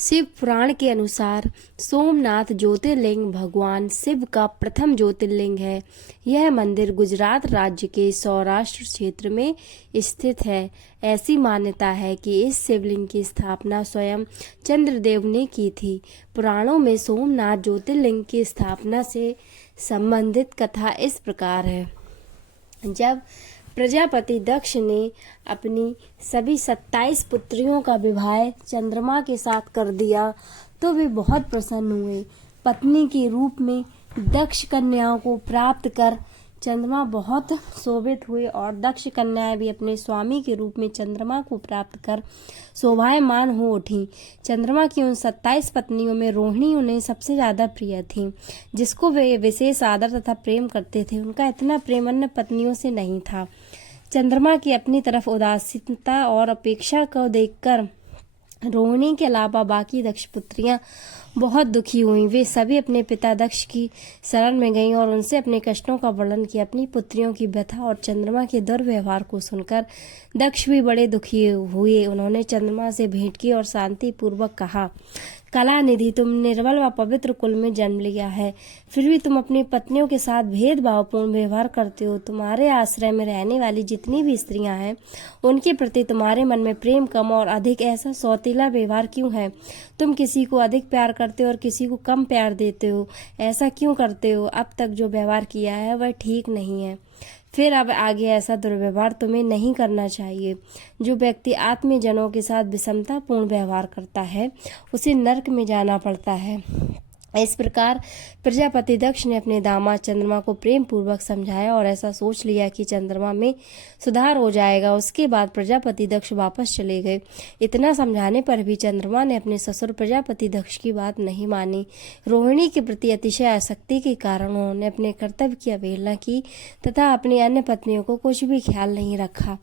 शिव पुराण के अनुसार सोमनाथ ज्योतिर्लिंग भगवान शिव का प्रथम ज्योतिर्लिंग है। यह मंदिर गुजरात राज्य के सौराष्ट्र क्षेत्र में स्थित है। ऐसी मान्यता है कि इस शिवलिंग की स्थापना स्वयं चंद्रदेव ने की थी। पुराणों में सोमनाथ ज्योतिर्लिंग की स्थापना से संबंधित कथा इस प्रकार है। जब प्रजापति दक्ष ने अपनी सभी 27 पुत्रियों का विवाह चंद्रमा के साथ कर दिया तो वे बहुत प्रसन्न हुए। पत्नी के रूप में दक्ष कन्याओं को प्राप्त कर चंद्रमा बहुत शोभित हुए और दक्ष कन्याएं भी अपने स्वामी के रूप में चंद्रमा को प्राप्त कर शोभायमान हो उठी। चंद्रमा की उन 27 पत्नियों में रोहिणी उन्हें सबसे ज्यादा प्रिय थी, जिसको वे विशेष आदर तथा प्रेम करते थे। उनका इतना प्रेम अन्य पत्नियों से नहीं था। चंद्रमा की अपनी तरफ उदासीनता और अपेक्षा को देखकर रोहिणी के अलावा बाकी दक्ष पुत्रियां बहुत दुखी हुईं। वे सभी अपने पिता दक्ष की शरण में गईं और उनसे अपने कष्टों का वर्णन किया। अपनी पुत्रियों की व्यथा और चंद्रमा के दुर्व्यवहार को सुनकर दक्ष भी बड़े दुखी हुए। उन्होंने चंद्रमा से भेंट की और शांति पूर्वक कहा, कला निधि, तुम निर्मल व पवित्र कुल में जन्म लिया है, फिर भी तुम अपनी पत्नियों के साथ भेदभावपूर्ण व्यवहार करते हो। तुम्हारे आश्रय में रहने वाली जितनी भी स्त्रियां हैं, उनके प्रति तुम्हारे मन में प्रेम कम और अधिक ऐसा सौतीला व्यवहार क्यों है? तुम किसी को अधिक प्यार करते हो और किसी को कम प्यार देते हो। ऐसा क्यों करते हो? अब तक जो व्यवहार किया है वह ठीक नहीं है, फिर अब आगे ऐसा दुर्व्यवहार तुम्हें नहीं करना चाहिए। जो व्यक्ति आत्मीयजनों के साथ विषमतापूर्ण व्यवहार करता है, उसे नरक में जाना पड़ता है। इस प्रकार प्रजापति दक्ष ने अपने दामाद चंद्रमा को प्रेम पूर्वक समझाया और ऐसा सोच लिया कि चंद्रमा में सुधार हो जाएगा। उसके बाद प्रजापति दक्ष वापस चले गए। इतना समझाने पर भी चंद्रमा ने अपने ससुर प्रजापति दक्ष की बात नहीं मानी। रोहिणी के प्रति अतिशय आसक्ति के कारण उन्होंने अपने कर्तव्य की अवहेलना की तथा अपनी अन्य पत्नियों को कुछ भी ख्याल नहीं रखा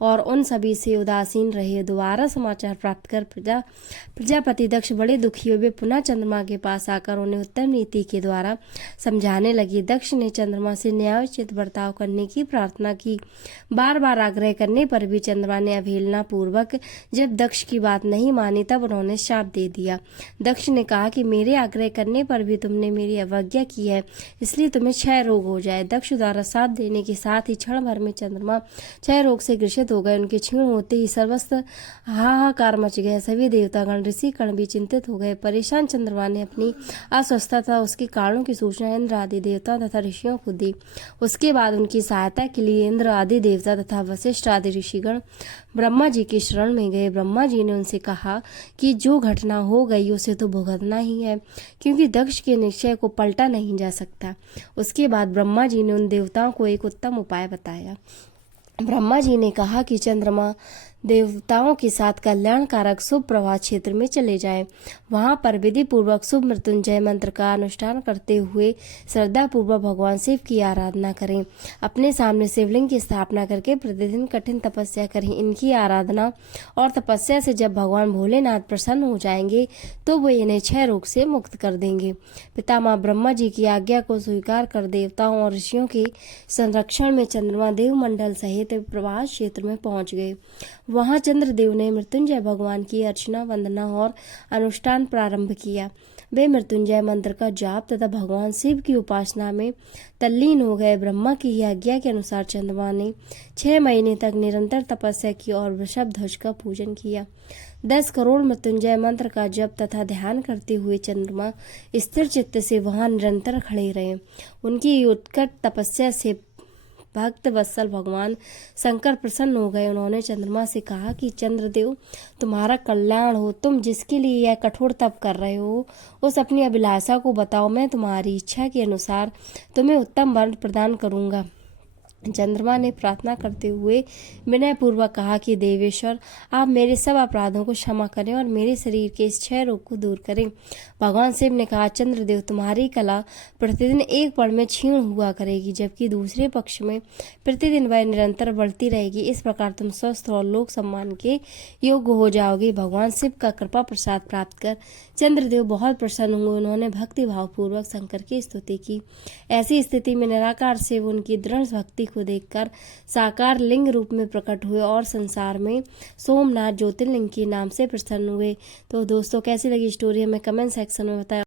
और उन सभी से उदासीन रहे। दोबारा समाचार प्राप्त कर प्रजापति दक्ष बड़े दुखी हुए। पुनः चंद्रमा के पास आकर उन्हें उत्तम नीति के द्वारा समझाने लगे। दक्ष ने चंद्रमा से न्यायोचित बर्ताव करने की प्रार्थना की। बार बार आग्रह करने पर भी चंद्रमा ने अवहेलना पूर्वक जब दक्ष की बात नहीं मानी, तब उन्होंने शाप दे दिया। दक्ष ने कहा कि मेरे आग्रह करने पर भी तुमने मेरी अवज्ञा की है, इसलिए तुम्हें क्षय रोग हो जाए। दक्ष द्वारा शाप देने के साथ ही क्षण भर में चंद्रमा क्षय रोग से ग्रसित हो गए। उनके क्षीण होते ही सर्वस्व हाहाकार मच गया। सभी देवतागण ऋषिगण भी चिंतित हो गए। परेशान चंद्रमा ने अपनी अस्वस्थता तथा उसके कारणों की सूचना इंद्र आदि देवता तथा ऋषियों को दी। उसके बाद उनकी सहायता के लिए इंद्र आदि देवता तथा वशिष्ठ आदि ऋषिगण ब्रह्मा जी की शरण में गए। ब्रह्मा जी ने उनसे कहा कि जो घटना हो गई उसे तो भुगतना ही है, क्योंकि दक्ष के निश्चय को पलटा नहीं जा सकता। उसके बाद ब्रह्मा जी ने उन देवताओं को एक उत्तम उपाय बताया। ब्रह्मा जी ने कहा कि चंद्रमा देवताओं के साथ कल्याणकारक शुभ प्रवाह क्षेत्र में चले जाएं। वहां पर विधि पूर्वक शुभ मृत्युंजय मंत्र का अनुष्ठान करते हुए श्रद्धा पूर्वक भगवान शिव की आराधना करें। अपने सामने शिवलिंग की स्थापना करके प्रतिदिन कठिन तपस्या करें। इनकी आराधना और तपस्या से जब भगवान भोलेनाथ प्रसन्न हो जाएंगे तो वो इन्हें क्षय रोग से मुक्त कर देंगे। पितामह ब्रह्मा जी की आज्ञा को स्वीकार कर देवताओं और ऋषियों के संरक्षण में चंद्रमा देवमंडल सहित प्रवास क्षेत्र में पहुंच गए। वहां चंद्रदेव ने मृत्युंजय भगवान की अर्चना, वंदना और अनुष्ठान प्रारंभ किया। वे मृत्युंजय मंत्र का जाप तथा भगवान शिव की उपासना में तल्लीन हो गए। ब्रह्मा की आज्ञा के अनुसार चंद्रमा ने 6 महीने तक निरंतर तपस्या की और वृषभ ध्वज का पूजन किया। 10 करोड़ मृत्युंजय मंत्र का जप तथा ध्यान करते हुए चंद्रमा स्थिर चित्त से वहां निरंतर खड़े रहे। उनकी उत्कट तपस्या से भक्त वत्सल भगवान शंकर प्रसन्न हो गए। उन्होंने चंद्रमा से कहा कि चंद्रदेव, तुम्हारा कल्याण हो। तुम जिसके लिए यह कठोर तप कर रहे हो, उस अपनी अभिलाषा को बताओ। मैं तुम्हारी इच्छा के अनुसार तुम्हें उत्तम वर प्रदान करूंगा। चंद्रमा ने प्रार्थना करते हुए विनय पूर्वक कहा कि देवेश्वर, आप मेरे सब अपराधों को क्षमा करें और मेरे शरीर के इस क्षय रोग को दूर करें। भगवान शिव ने कहा, चंद्रदेव, तुम्हारी कला प्रतिदिन एक पल में क्षीण हुआ करेगी, जबकि दूसरे पक्ष में प्रतिदिन वह निरंतर बढ़ती रहेगी। इस प्रकार तुम स्वस्थ और लोक सम्मान के योग्य हो जाओगे। भगवान शिव का कृपा प्रसाद प्राप्त कर चंद्रदेव बहुत प्रसन्न हुए। उन्होंने भक्ति भाव पूर्वक शंकर की स्तुति की। ऐसी स्थिति में निराकार शिव उनकी दृढ़ भक्ति को देखकर साकार लिंग रूप में प्रकट हुए और संसार में सोमनाथ ज्योतिर्लिंग के नाम से प्रसन्न हुए। तो दोस्तों कैसी लगी स्टोरी हमें कमेंट सेक्शन में बताएं।